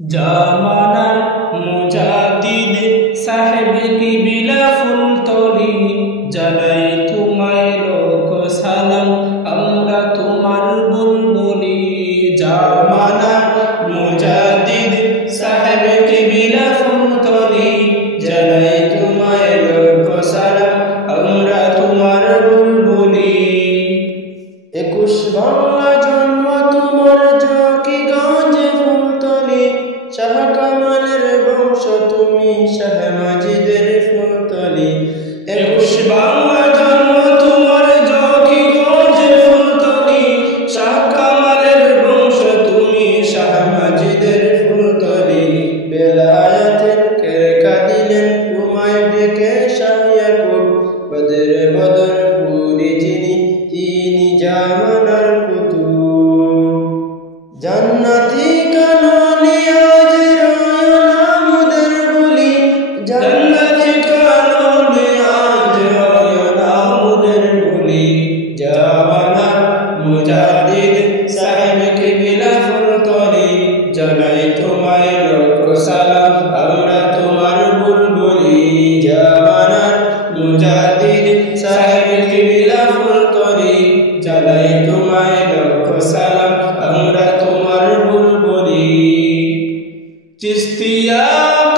জামানার মুজাদ্দিদ সাহেব কিবলা ফুলতলি জানাই তোমায় লোক সালাম আমরা তোমার বুলবুলি। জামানার মুজাদ্দিদ সাহেব কিবলা ফুলতলি জানাই তোমায় লোক সালাম আমরা তোমার বুলবুলি। 21 বাংলা জন্ম তোমার জকিগঞ্জে ফুলতলি শাহ কামালের বংশ তুমি শাহ মাজিদের ফুলতলি। 21 বাংলা জন্ম তোমার জকিগঞ্জে ফুলতলি শাহ কামালের বংশ তুমি শাহ মাজিদের ফুলতলি। বেলায়েতের কেরকা দিলেন তোমায় ডেকে শাহ ইয়াকুব বদর বদরপুরি যিনি তিনি জামানার কুতুব। জান্নাতি কাননে আজ রয় নামুদের বলি জান্নাতি কাননে আজ রয় নামুদের বলি। জামানার মুজাদ্দিদ সাহেব কিবলা ফুলতলি জানাই তোমায় লাখ সালাম আমরা তোমার বুলবুলি। জামানার মুজাদ্দিদ সাহেব কিবলা ফুলতলি জানাই তোমায় লাখ সালাম আমরা তোমার বুলবুলি। চিশতিয়া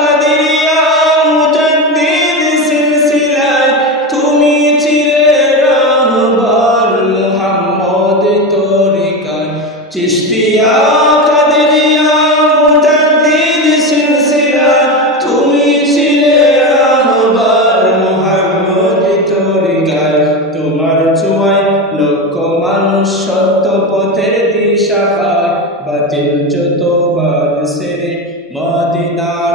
কাদেরিয়া মুজাদ্দিদ সিলসিলায় তুমি ছিলে রাহবার মুহাম্মদ তরিকায়। চিশতিয়া কাদেরিয়া মুজাদ্দিদ সিলসিলায় তুমি ছিলে রাহবার মুহাম্মদ তরিকায়। তোমার ছোঁয়ায় লক্ষ মানুষ সত্য পথের দিশা পায় বাতিল যতবার সেরে মদিনার